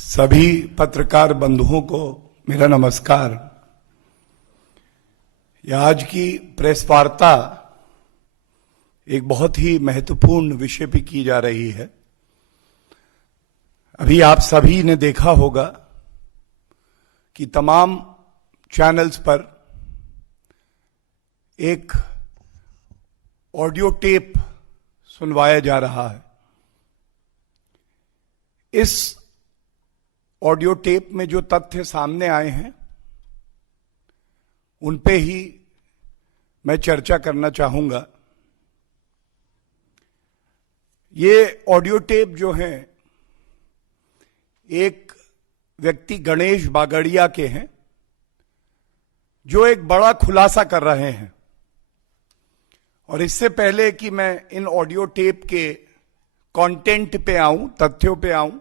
सभी पत्रकार बंधुओं को मेरा नमस्कार। यह आज की प्रेस वार्ता एक बहुत ही महत्वपूर्ण विषय पे की जा रही है। अभी आप सभी ने देखा होगा कि तमाम चैनल्स पर एक ऑडियो टेप सुनवाया जा रहा है। इस ऑडियो टेप में जो तथ्य सामने आए हैं उन पे ही मैं चर्चा करना चाहूंगा। ये ऑडियो टेप जो है एक व्यक्ति गणेश बागड़िया के हैं, जो एक बड़ा खुलासा कर रहे हैं। और इससे पहले कि मैं इन ऑडियो टेप के कंटेंट पे आऊं, तथ्यों पे आऊं,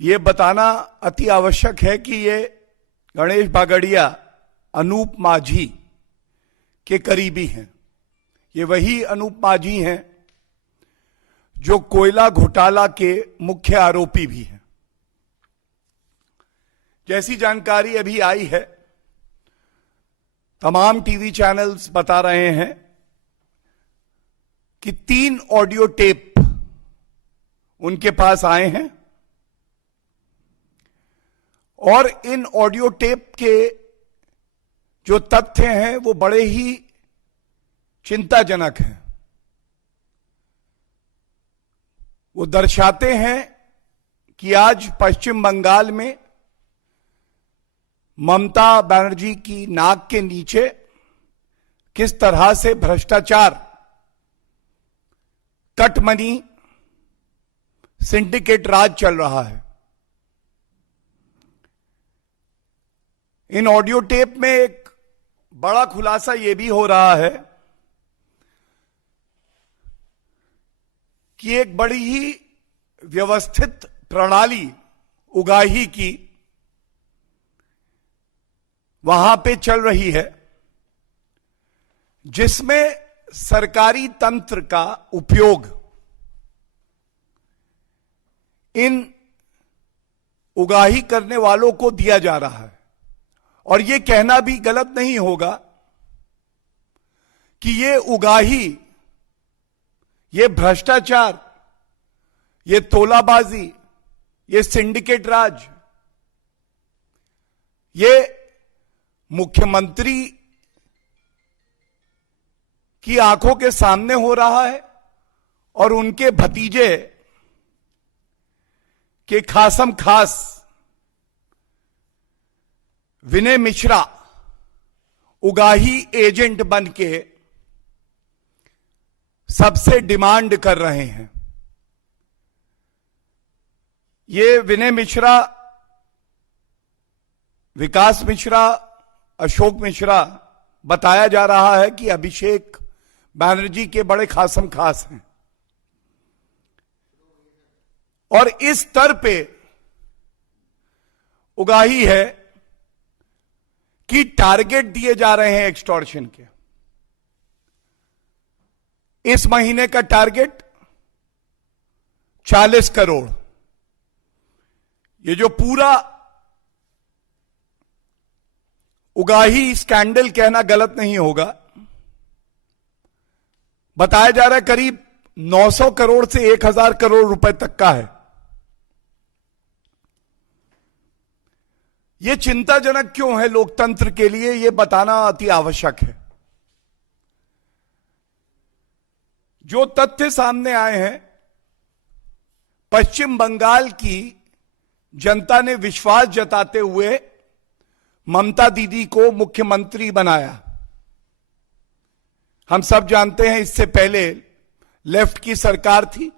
ये बताना अति आवश्यक है कि ये गणेश बागड़िया अनूप माझी के करीबी हैं। ये वही अनूप माझी हैं जो कोयला घोटाला के मुख्य आरोपी भी हैं। जैसी जानकारी अभी आई है, तमाम टीवी चैनल्स बता रहे हैं कि 3 ऑडियो टेप उनके पास आए हैं और इन ऑडियो टेप के जो तथ्य हैं वो बड़े ही चिंताजनक हैं। वो दर्शाते हैं कि आज पश्चिम बंगाल में ममता बनर्जी की नाक के नीचे किस तरह से भ्रष्टाचार, कट मनी, सिंडिकेट राज चल रहा है। इन ऑडियो टेप में एक बड़ा खुलासा यह भी हो रहा है कि एक बड़ी ही व्यवस्थित प्रणाली उगाही की वहां पे चल रही है, जिसमें सरकारी तंत्र का उपयोग इन उगाही करने वालों को दिया जा रहा है। और यह कहना भी गलत नहीं होगा कि ये उगाही, ये भ्रष्टाचार, ये तोलाबाजी, ये सिंडिकेट राज, ये मुख्यमंत्री की आंखों के सामने हो रहा है और उनके भतीजे के खासम खास विनय मिश्रा उगाही एजेंट बन के सबसे डिमांड कर रहे हैं। ये विनय मिश्रा, विकास मिश्रा, अशोक मिश्रा बताया जा रहा है कि अभिषेक बनर्जी के बड़े खासम खास हैं। और इस स्तर पे उगाही है कि टारगेट दिए जा रहे हैं एक्सटॉर्शन के। इस महीने का टारगेट 40 करोड़। ये जो पूरा उगाही स्कैंडल कहना गलत नहीं होगा, बताया जा रहा है करीब 900 करोड़ से 1000 करोड़ रुपए तक का है। यह चिंताजनक क्यों है लोकतंत्र के लिए, यह बताना अति आवश्यक है। जो तथ्य सामने आए हैं, पश्चिम बंगाल की जनता ने विश्वास जताते हुए ममता दीदी को मुख्यमंत्री बनाया। हम सब जानते हैं इससे पहले लेफ्ट की सरकार थी,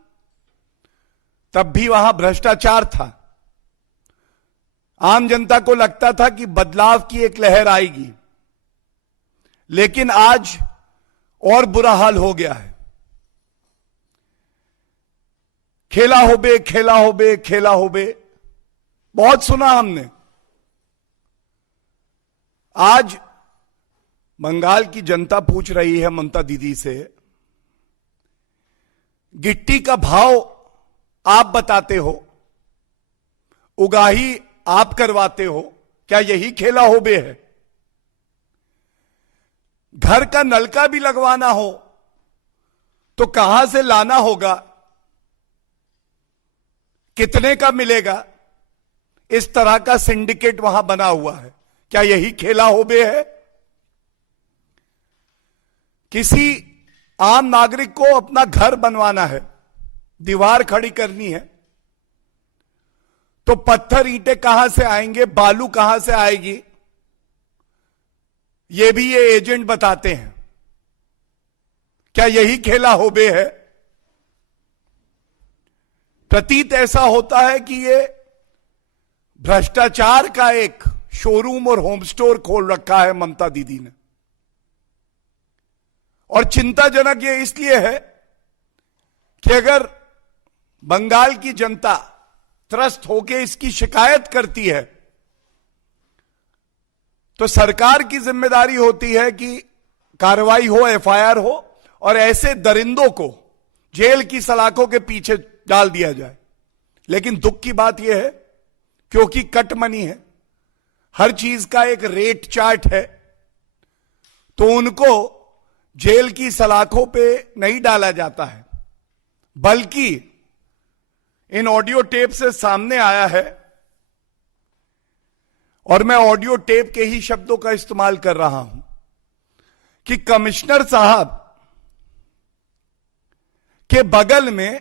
तब भी वहां भ्रष्टाचार था। आम जनता को लगता था कि बदलाव की एक लहर आएगी, लेकिन आज और बुरा हाल हो गया है। खेला होबे, खेला होबे, खेला होबे, बहुत सुना हमने। आज बंगाल की जनता पूछ रही है ममता दीदी से, गिट्टी का भाव आप बताते हो, उगाही आप करवाते हो, क्या यही खेला होबे है? घर का नलका भी लगवाना हो तो कहां से लाना होगा, कितने का मिलेगा? इस तरह का सिंडिकेट वहां बना हुआ है, क्या यही खेला होबे है? किसी आम नागरिक को अपना घर बनवाना है, दीवार खड़ी करनी है, तो पत्थर ईंटें कहां से आएंगे, बालू कहां से आएगी, ये भी ये एजेंट बताते हैं। क्या यही खेला होबे है? प्रतीत ऐसा होता है कि ये भ्रष्टाचार का एक शोरूम और होम स्टोर खोल रखा है ममता दीदी ने। और चिंताजनक ये इसलिए है कि अगर बंगाल की जनता त्रस्त होकर इसकी शिकायत करती है तो सरकार की जिम्मेदारी होती है कि कार्रवाई हो, एफआईआर हो और ऐसे दरिंदों को जेल की सलाखों के पीछे डाल दिया जाए। लेकिन दुख की बात यह है, क्योंकि कट मनी है, हर चीज का एक रेट चार्ट है, तो उनको जेल की सलाखों पे नहीं डाला जाता है, बल्कि इन ऑडियो टेप से सामने आया है, और मैं ऑडियो टेप के ही शब्दों का इस्तेमाल कर रहा हूं, कि कमिश्नर साहब के बगल में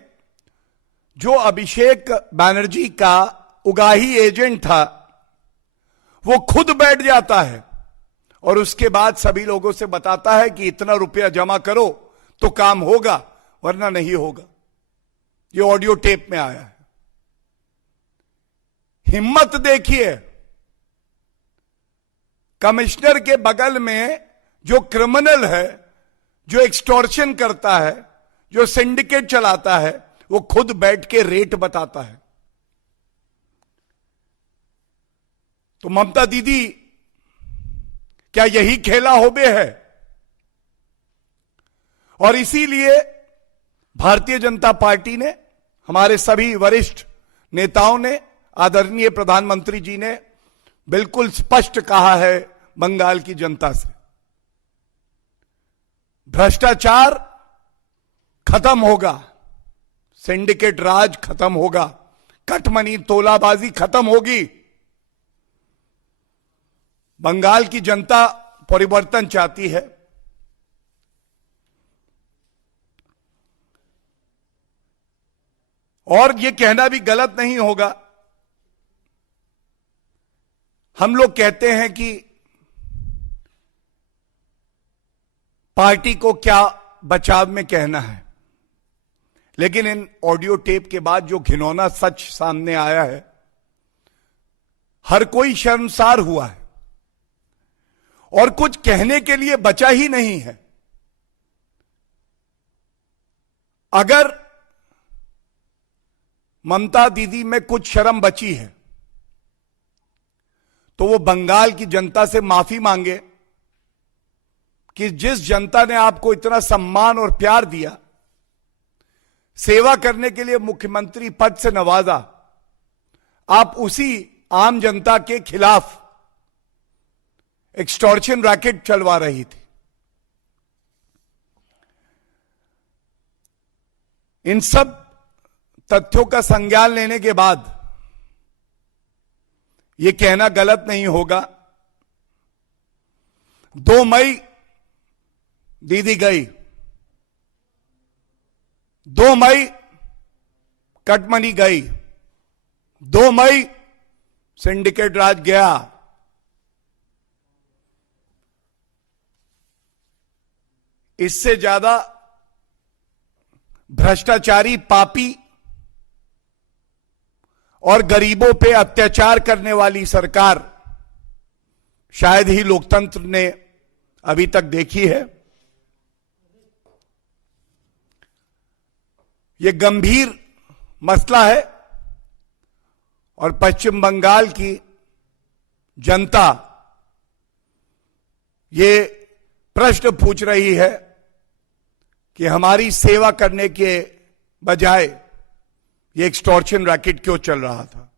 जो अभिषेक बैनर्जी का उगाही एजेंट था, वो खुद बैठ जाता है और उसके बाद सभी लोगों से बताता है कि इतना रुपया जमा करो तो काम होगा, वरना नहीं होगा। ये ऑडियो टेप में आया है। हिम्मत देखिए, कमिश्नर के बगल में जो क्रिमिनल है, जो एक्सटॉर्शन करता है, जो सिंडिकेट चलाता है, वो खुद बैठ के रेट बताता है। तो ममता दीदी, क्या यही खेला होबे है? और इसीलिए भारतीय जनता पार्टी ने, हमारे सभी वरिष्ठ नेताओं ने, आदरणीय प्रधानमंत्री जी ने बिल्कुल स्पष्ट कहा है बंगाल की जनता से, भ्रष्टाचार खत्म होगा, सिंडिकेट राज खत्म होगा, कटमनी तोलाबाजी खत्म होगी। बंगाल की जनता परिवर्तन चाहती है। और यह कहना भी गलत नहीं होगा, हम लोग कहते हैं कि पार्टी को क्या बचाव में कहना है, लेकिन इन ऑडियो टेप के बाद जो घिनौना सच सामने आया है, हर कोई शर्मसार हुआ है और कुछ कहने के लिए बचा ही नहीं है। अगर ममता दीदी में कुछ शर्म बची है तो वो बंगाल की जनता से माफी मांगे कि जिस जनता ने आपको इतना सम्मान और प्यार दिया, सेवा करने के लिए मुख्यमंत्री पद से नवाजा, आप उसी आम जनता के खिलाफ एक्सटॉर्शन रैकेट चलवा रही थी। इन सब तथ्यों का संज्ञान लेने के बाद यह कहना गलत नहीं होगा, 2 मई दीदी गई, 2 मई कटमनी गई, 2 मई सिंडिकेट राज गया। इससे ज्यादा भ्रष्टाचारी, पापी और गरीबों पे अत्याचार करने वाली सरकार शायद ही लोकतंत्र ने अभी तक देखी है। यह गंभीर मसला है और पश्चिम बंगाल की जनता ये प्रश्न पूछ रही है कि हमारी सेवा करने के बजाय ये एक्सटॉर्शन रैकेट क्यों चल रहा था।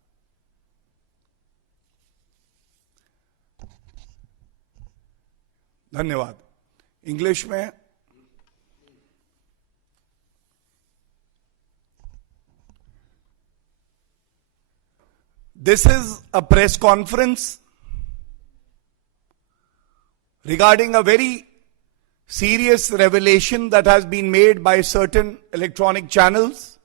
धन्यवाद। इंग्लिश में This is a press conference regarding a very serious revelation that has been made by certain electronic channels.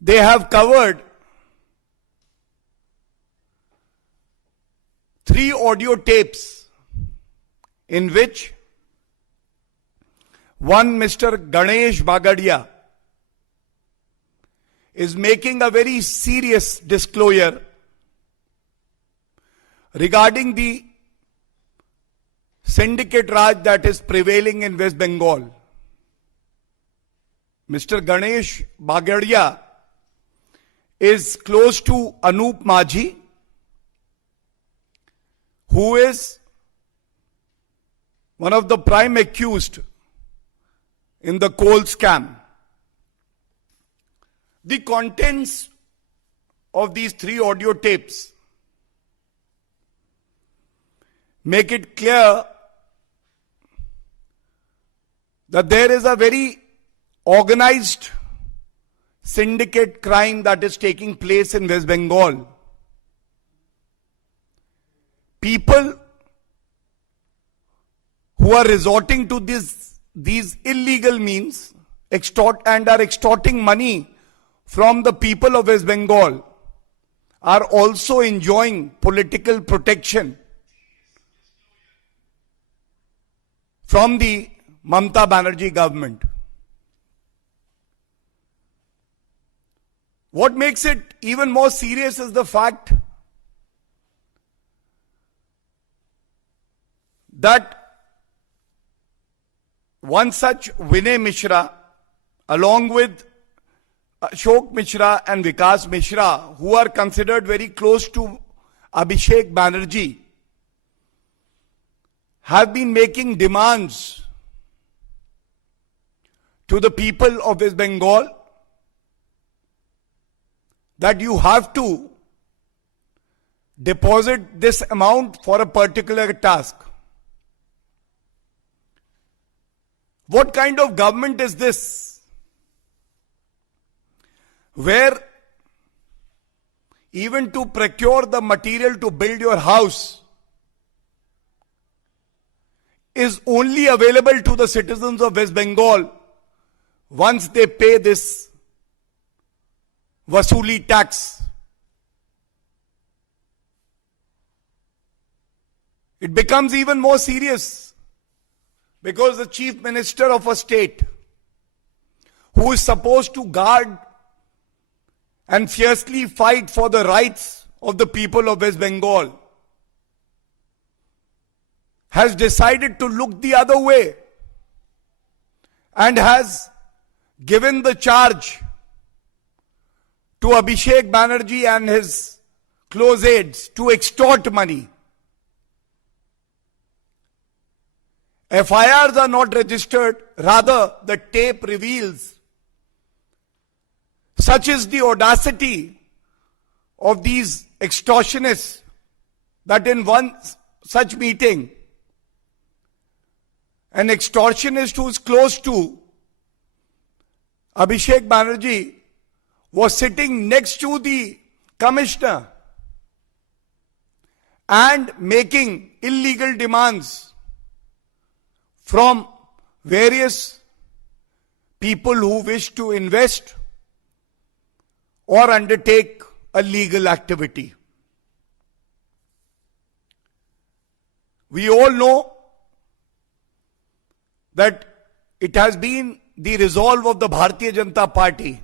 They have covered 3 audio tapes in which one Mr. Ganesh Bagadia is making a very serious disclosure regarding the syndicate Raj that is prevailing in West Bengal. Mr. Ganesh Bagadia is close to Anup Majhi, who is one of the prime accused in the coal scam. The contents of these 3 audio tapes make it clear that there is a very organized syndicate crime that is taking place in West Bengal. People who are resorting to these illegal means are extorting money from the people of West Bengal are also enjoying political protection from the Mamata Banerjee government. What makes it even more serious is the fact that one such Vinay Mishra, along with Ashok Mishra and Vikas Mishra, who are considered very close to Abhishek Banerjee, have been making demands to the people of West Bengal that you have to deposit this amount for a particular task. What kind of government is this, where even to procure the material to build your house is only available to the citizens of West Bengal once they pay this Vasuli tax? It becomes even more serious because the chief minister of a state, who is supposed to guard and fiercely fight for the rights of the people of West Bengal, has decided to look the other way and has given the charge to Abhishek Banerjee and his close aides to extort money. FIRs are not registered, rather the tape reveals. Such is the audacity of these extortionists that in one such meeting, an extortionist who is close to Abhishek Banerjee was sitting next to the commissioner and making illegal demands from various people who wish to invest or undertake a legal activity. We all know that it has been the resolve of the Bharatiya Janata Party,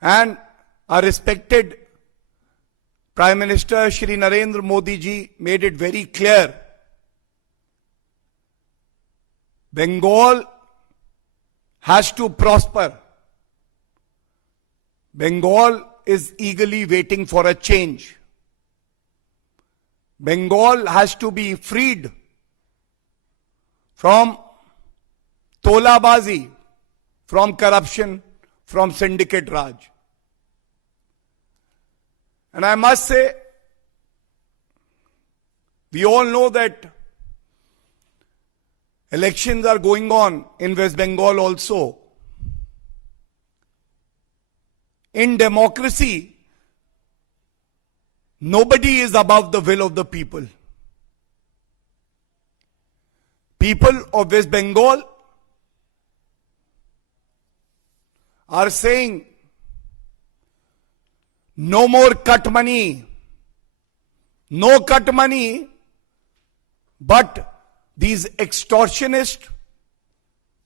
and our respected Prime Minister Shri Narendra Modi ji made it very clear. Bengal has to prosper. Bengal is eagerly waiting for a change. Bengal has to be freed from Tolabazi, from corruption, from syndicate Raj. And I must say, we all know that elections are going on in West Bengal also. In democracy, nobody is above the will of the people. People of West Bengal are saying, no more cut money, no cut money, but these extortionists,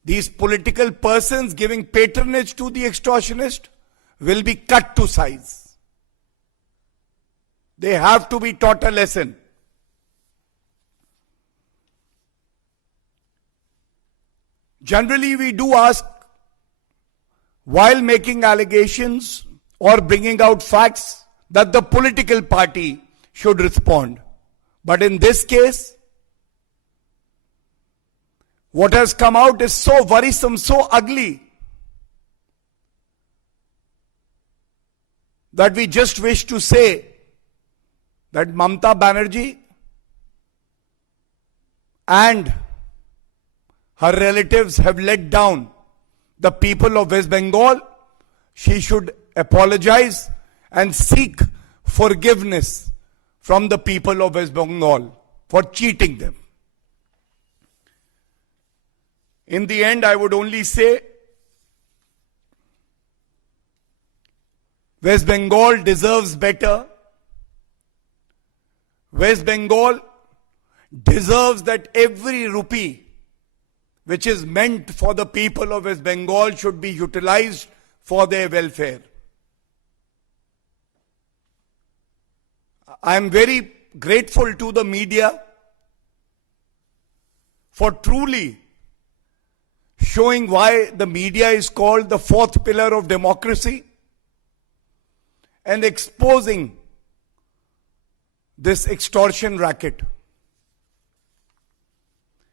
these political persons giving patronage to the extortionist will be cut to size. They have to be taught a lesson. Generally, we do ask, while making allegations or bringing out facts, that the political party should respond. But in this case, what has come out is so worrisome, so ugly, that we just wish to say that Mamata Banerjee and her relatives have let down the people of West Bengal. She should apologize and seek forgiveness from the people of West Bengal for cheating them. In the end, I would only say, West Bengal deserves better. West Bengal deserves that every rupee which is meant for the people of West Bengal should be utilized for their welfare. I am very grateful to the media for truly showing why the media is called the fourth pillar of democracy and exposing this extortion racket.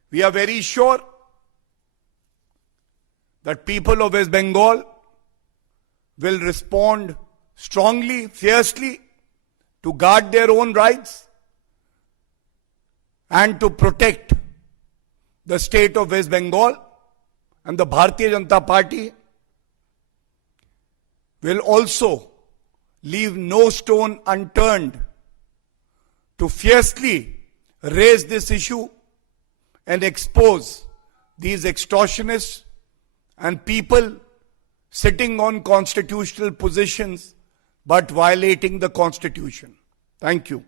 We are very sure that people of West Bengal will respond strongly, fiercely, to guard their own rights and to protect the state of West Bengal. And the Bharatiya Janata Party will also leave no stone unturned to fiercely raise this issue and expose these extortionists and people sitting on constitutional positions but violating the Constitution. Thank you.